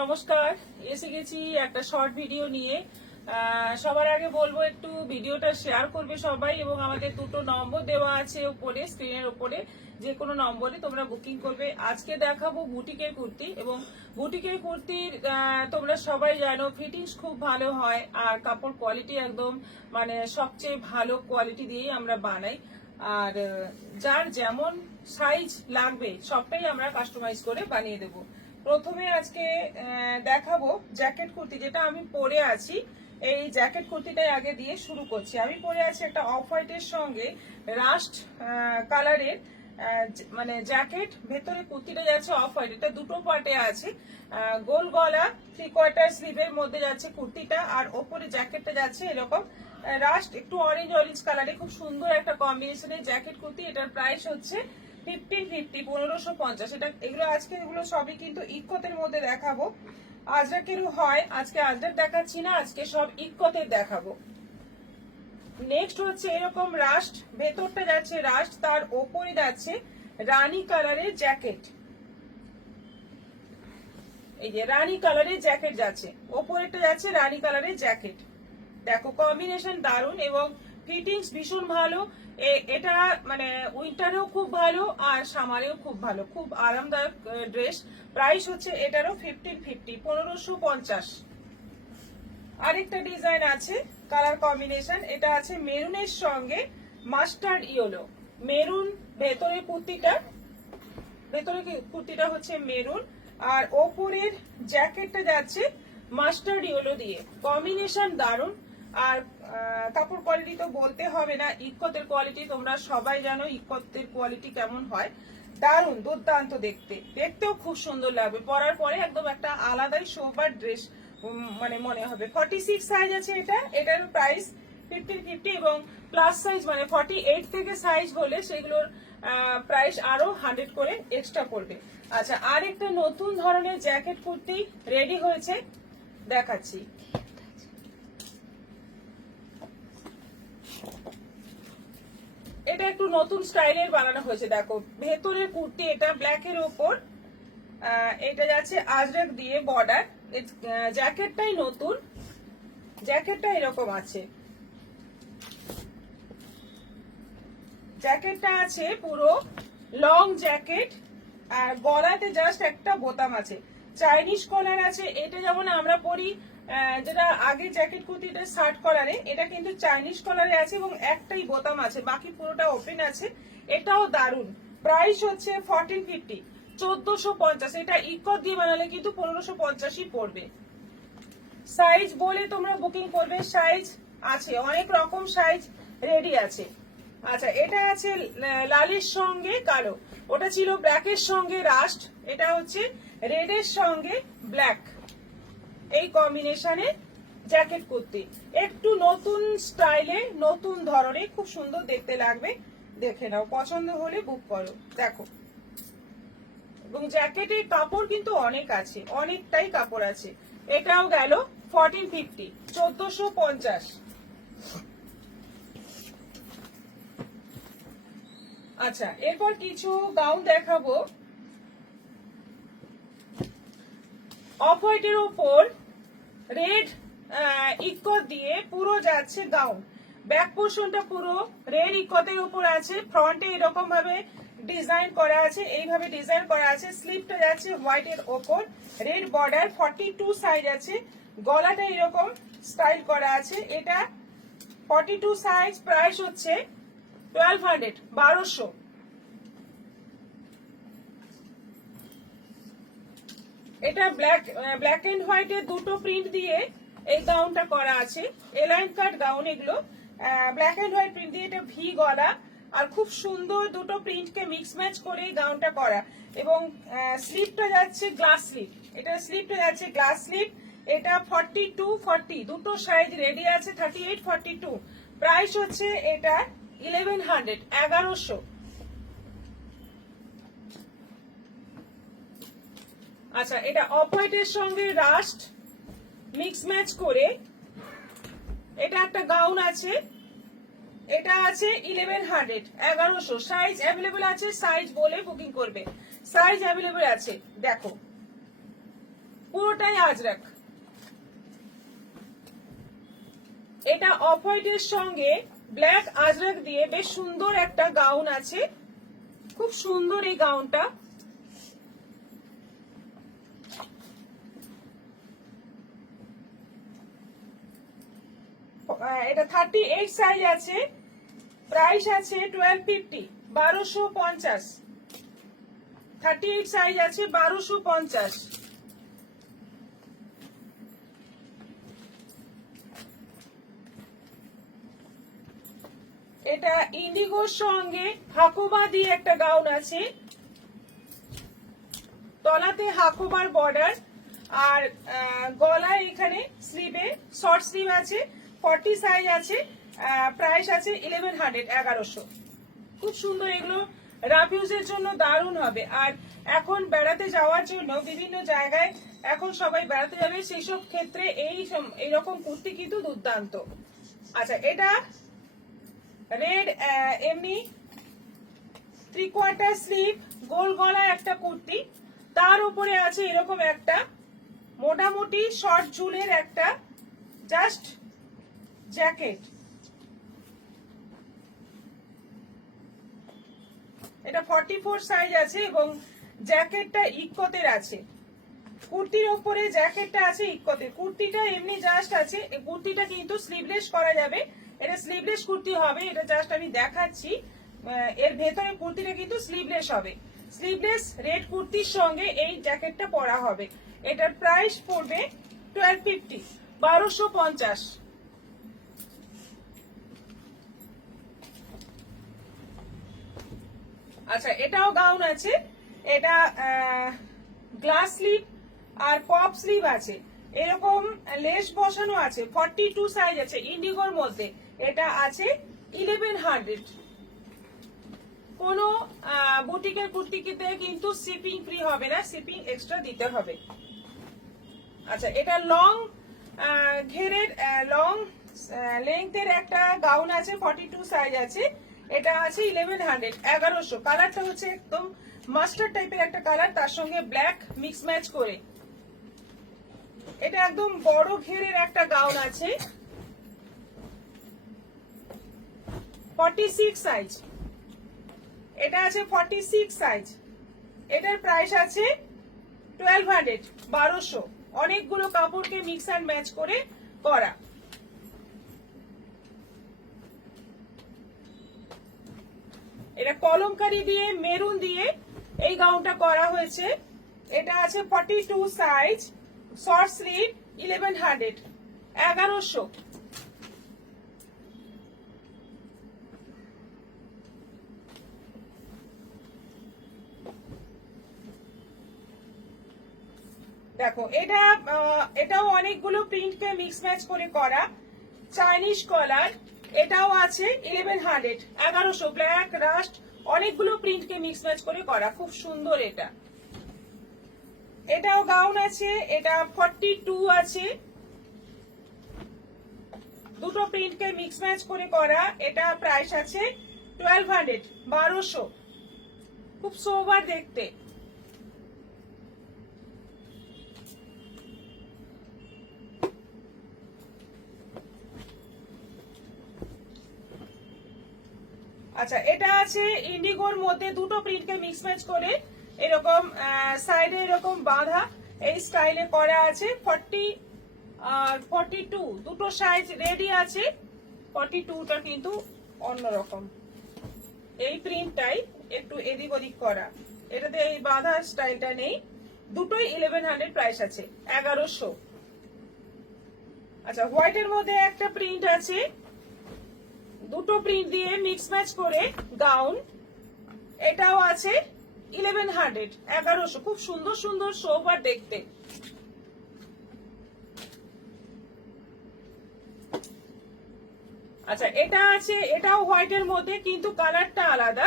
নমস্কার, এসে গেছি একটা শর্ট ভিডিও নিয়ে। সবার আগে বলবো একটু ভিডিওটা শেয়ার করবে সবাই, এবং আমাদের দুটো নম্বর দেওয়া আছে উপরে, স্ক্রিনের উপরে, যে কোনো নম্বরে তোমরা বুকিং করবে। আজকে দেখাবো বুটিকের কুর্তি, এবং বুটিকের কুর্তির তোমরা সবাই জানো ফিটিংস খুব ভালো হয়, আর কাপড় কোয়ালিটি একদম মানে সবচেয়ে ভালো কোয়ালিটি দিয়েই আমরা বানাই। আর যার যেমন সাইজ লাগবে সবটাই আমরা কাস্টমাইজ করে বানিয়ে দেবো। প্রথমে আজকে দেখাবো জ্যাকেট কুর্তি, যেটা আমি পরে আছি। এই জ্যাকেট কুর্তিটাই আগে দিয়ে শুরু করছি। আমি পরে আছি একটা অফ হোয়াইটের সঙ্গে রাস্ট কালারের মানে জ্যাকেট, ভেতরে কুর্তিটা যাচ্ছে অফ হোয়াইট, এটা দুটো পার্টে আছে। গোল গলা 3/4 স্লিভের মধ্যে যাচ্ছে কুর্তিটা, আর ওপরে জ্যাকেটটা যাচ্ছে এরকম রাস্ট একটু অরেঞ্জ অরেঞ্জ কালারে, খুব সুন্দর একটা কম্বিনেশনের জ্যাকেট কুর্তি। এটার প্রাইস হচ্ছে 1550 এটা। এগুলো আজকে এগুলো সবই কিন্তু ইক্কতের মধ্যে দেখাবো। আজরাকেরও হয়, আজকে আজরাক দেখাচ্ছি না, আজকে সব ইক্কতের দেখাবো। নেক্সট হচ্ছে এরকম রাস্ট, ভেতরটা যাচ্ছে রাস্ট, তার ওপরে যাচ্ছে রানী কালারের জ্যাকেট। এই যে রানী কালারের জ্যাকেট যাচ্ছে, ওপরেরটা যাচ্ছে রানী কালারের জ্যাকেট। দেখো কম্বিনেশন দারুণ, এবং ফিটিংস ভীষণ ভালো। এটা মানে উইন্টারেও খুব ভালো, আর সামারেও খুব ভালো, খুব আরামদায়ক ড্রেস। প্রাইস হচ্ছে এটারও 1550। আরেকটা ডিজাইন আছে, কালার কম্বিনেশন, এটা আছে মেরুনের সঙ্গে মাস্টার্ড ইয়েলো। মেরুন ভেতরে কুর্তিটা হচ্ছে মেরুন, আর ওপরের জ্যাকেটটা যাচ্ছে মাস্টার্ড ইয়েলো দিয়ে। কম্বিনেশন দারুণ। আর কাপড় কোয়ালিটি তো বলতে হবে না, ইক্কতের কোয়ালিটি তোমরা সবাই জানো ইক্কতের কোয়ালিটি কেমন হয়। দারুণ দুর্দান্ত, দেখতেও খুব সুন্দর লাগবে, পরার পরে একদম একটা আলাদাই শোবার ড্রেস মানে মনে হবে। 46 সাইজ আছে এটার প্রাইস 1550, এবং প্লাস সাইজ মানে 48 থেকে সাইজ হলে সেগুলোর প্রাইস আরো 100 করে এক্সট্রা পড়বে। আচ্ছা, আর একটা নতুন ধরনের জ্যাকেট কুর্তি রেডি হয়েছে, দেখাচ্ছি। এটা একটু নতুন স্টাইলের বানানো হয়েছে। দেখো ভেতরের কুর্তি, এটা ব্ল্যাকের ওপর, এটা যাচ্ছে আজরাক দিয়ে বর্ডার। জ্যাকেটটাই নতুন, জ্যাকেটটা এরকম আছে, জ্যাকেটটা আছে পুরো লং জ্যাকেট, আর গলাতে জাস্ট একটা বোতাম আছে, চাইনিজ কলার আছে। এটা যেমন আমরা পরি যেটা আগে জ্যাকেট কুর্তিটা শার্ট কলারে, এটা কিন্তু চাইনিজ কলারে আছে, এবং একটাই বোতাম আছে, বাকি পুরোটা ওপেন আছে। এটাও দারুণ। প্রাইস হচ্ছে 1450, 1450। এটা ইক্কত দিয়ে বানালে কিন্তু 1550ই পড়বে। সাইজ বলে তোমরা বুকিং করবে, সাইজ আছে অনেক রকম, সাইজ রেডি আছে। আচ্ছা, এটা আছে লালের সঙ্গে কালো, ওটা ছিল ব্ল্যাকের সঙ্গে রাস্ট, এটা হচ্ছে রেডের সঙ্গে ব্ল্যাক, এই কম্বিনেশনে জ্যাকেট কুর্তি। একটু নতুন স্টাইলে, নতুন ধরনের, খুব সুন্দর দেখতে লাগবে। দেখে নাও, পছন্দ হলে বুক করো। দেখো, এবং জ্যাকেটের কাপড় কিন্তু অনেক আছে, অনেকটাই কাপড় আছে। এটাও গেল 1450, 1450। আচ্ছা, এরপর কিছু গাউন দেখাবো। অফ হোয়াইটের ওপর রেড ইক্কত দিয়ে পুরো যাচ্ছে গাউন। ব্যাক পোর্শনটা পুরো রেড ইক্কতের উপর আছে, ফ্রন্টে এরকম ভাবে ডিজাইন করা আছে, এইভাবে ডিজাইন করা আছে। স্লিপটা যাচ্ছে হোয়াইটের ওপর, রেড বর্ডার, 42 সাইজ আছে। গলাটা এরকম স্টাইল করা আছে। এটা 42 সাইজ, প্রাইস হচ্ছে 1200, 1200। এটা ব্ল্যাক এন্ড হোয়াইটের দুটো প্রিন্ট দিয়ে এই গাউনটা করা আছে, এলাইন কাট গাউন এগুলো। ব্ল্যাক এন্ড হোয়াইট প্রিন্ট দিয়ে, এটা ভি গলা, আর খুব সুন্দর দুটো প্রিন্টকে মিক্স ম্যাচ করে এই গাউনটা করা। এবং স্লিপটা যাচ্ছে গ্লাস স্লিপ, এটা স্লিপটা যাচ্ছে গ্লাস স্লিপ। এটা 42, 40 দুটো সাইজ রেডি আছে, 38, 42। প্রাইস হচ্ছে এটা 1100, 1100। আচ্ছা, এটা অফ হোয়াইটের সঙ্গে রাস্ট মিক্স ম্যাচ করে এটা একটা গাউন আছে, এটা আছে 1100, 1100। সাইজ অ্যাভেলেবেল আছে, সাইজ বলে বুকিং করবে, সাইজ অ্যাভেলেবেল আছে। দেখো পুরোটাই আজরাক। এটা অফ হোয়াইটের সঙ্গে ব্ল্যাক আজরাক দিয়ে বেশ সুন্দর একটা গাউন আছে, খুব সুন্দর এই গাউনটা। এটা 38 সাইজ আছে, প্রাইস আছে 1250, 1250। 38 সাইজ আছে 1250। এটা ইন্ডিগোর সঙ্গে হাকোবা দিয়ে একটা গাউন আছে, তলাতে হাকোবার বর্ডার, আর গলায় এখানে স্লিভে শর্ট স্লিভ আছে, 40 সাইজ আছে, প্রাইস আছে 1100, 1100। খুব সুন্দর, এগুলো রাফ ইউজের জন্য দারুণ হবে। আর এখন বেড়াতে যাওয়ার জন্য বিভিন্ন জায়গায় এখন সবাই বেড়াতে যাবে, সেই সব ক্ষেত্রে এইরকম কুর্তি কিন্তু দুর্দান্ত। আচ্ছা, এটা রেড এমনি 3/4 স্লিভ গোল গলা একটা কুর্তি, তার উপরে আছে এরকম একটা মোটামুটি শর্ট ঝুলের একটা জাস্ট জ্যাকেট। এটা 44 সাইজ আছে এবং জ্যাকেটটা ইকোতের আছে। কুর্তির উপরে জ্যাকেটটা আছে ইকোতের, কুর্তিটা এমনি জাস্ট আছে। এই কুর্তিটা কিন্তু স্লিভলেস করা যাবে, এটা স্লিভলেস কুর্তি হবে। এটা জাস্ট আমি দেখাচ্ছি, এর ভেতরে কুর্তিটা কিন্তু স্লিভলেস হবে। স্লিভলেস রেড কুর্তির সঙ্গে এই জ্যাকেটটা পরা হবে। এটার প্রাইস পড়বে 1250, 1250। আচ্ছা, এটাও গাউন আছে, এটা গ্লাস স্লিভ আর পপ স্লিভ আছে, এরকম লেস বসানো আছে, 42 সাইজ আছে ইন্ডিগোর মধ্যে। এটা আছে 1100। কোনো বুটিকের কুর্তিতে কিন্তু শিপিং ফ্রি হবে না, শিপিং এক্সট্রা দিতে হবে। আচ্ছা, এটা লং ঘেরের লং লেন্থের একটা গাউন আছে, 42 সাইজ আছে, এটা আছে 1100, 1100। কালারটা হচ্ছে একদম মাস্টার্ড টাইপের একটা কালার, তার সঙ্গে ব্ল্যাক মিক্স ম্যাচ করে। এটা একদম বড় ঘেরের একটা গাউন আছে, 46 সাইজ। এটা আছে 46 সাইজ, এটার প্রাইস আছে 1200, 1200। অনেকগুলো কাপড়কে মিক্স অ্যান্ড ম্যাচ করে করা। এটা কলমকারি দিয়ে মেরুন দিয়ে এই গাউনটা করা হয়েছে। এটা আছে 42 সাইজ, শর্ট স্লিভ, 1100, 1100। দেখো, এটাও অনেকগুলো প্রিন্টকে মিক্স ম্যাচ করে করা, চাইনিজ কলার। এটাও আছে 1100, 1100। ব্ল্যাক রাস্ট অনেকগুলো প্রিন্টকে মিক্স ম্যাচ করে করা, খুব সুন্দর। এটাও গাউন আছে, এটা 42 আছে, দুটো প্রিন্টকে মিক্স ম্যাচ করে করা। এটা প্রাইস আছে 1200, 1200। খুব সোবার দেখতে। আচ্ছা, এটা আছে ইন্ডিগোর মধ্যে, দুটো প্রিন্টকে মিক্স ম্যাচ করে এরকম সাইডে এরকম বাঁধা এই স্টাইলে করা আছে। 40 আর 42 দুটো সাইজ রেডি আছে। 42টা কিন্তু অন্যরকম, এই প্রিন্টটাই একটু এদিক ওদিক করা, এটাতে এই বাঁধা স্টাইলটা নেই। দুটোই 1100, প্রাইস আছে 1100। আচ্ছা, হোয়াইটের মধ্যে একটা প্রিন্ট আছে, দুটো প্রিন্ট দিয়ে মিক্স ম্যাচ করে গাউন। এটাও আছে 1100, 1100। খুব সুন্দর সুন্দর সোবার দেখতে। আচ্ছা, এটা আছে, এটাও হোয়াইটের মধ্যে, কিন্তু কালারটা আলাদা।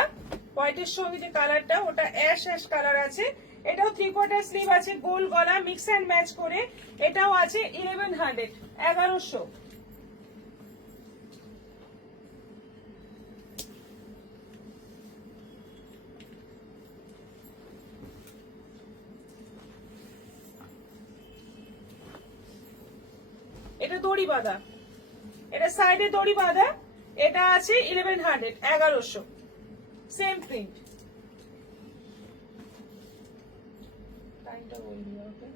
হোয়াইটের সঙ্গে যে কালারটা, ওটা অ্যাশ অ্যাশ কালার আছে। এটাও 3/4 স্লিভ আছে, গোল গলা, মিক্স অ্যান্ড ম্যাচ করে। এটাও আছে 1100, 1100। এটা দড়ি বাঁধা, এটা সাইডে দড়ি বাঁধা, এটা আছে 1100 1100 সেম প্রিন্ট। টাইমটা বলবি ওকে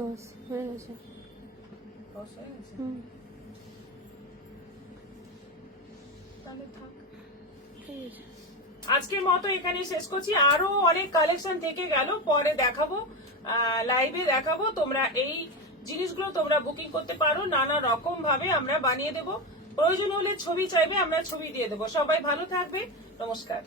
10 হয়ে গেছে। তাহলে থাক, ঠিক আছে। আজকের মতো এখানে শেষ করছি। আরো অনেক কালেকশন থেকে গেল, পরে দেখাবো, লাইভে দেখাবো। তোমরা এই জিনিসগুলো তোমরা বুকিং করতে পারো, নানা রকম ভাবে আমরা বানিয়ে দেব। প্রয়োজন হলে ছবি চাইবে, আমরা ছবি দিয়ে দেবো। সবাই ভালো থাকবে, নমস্কার।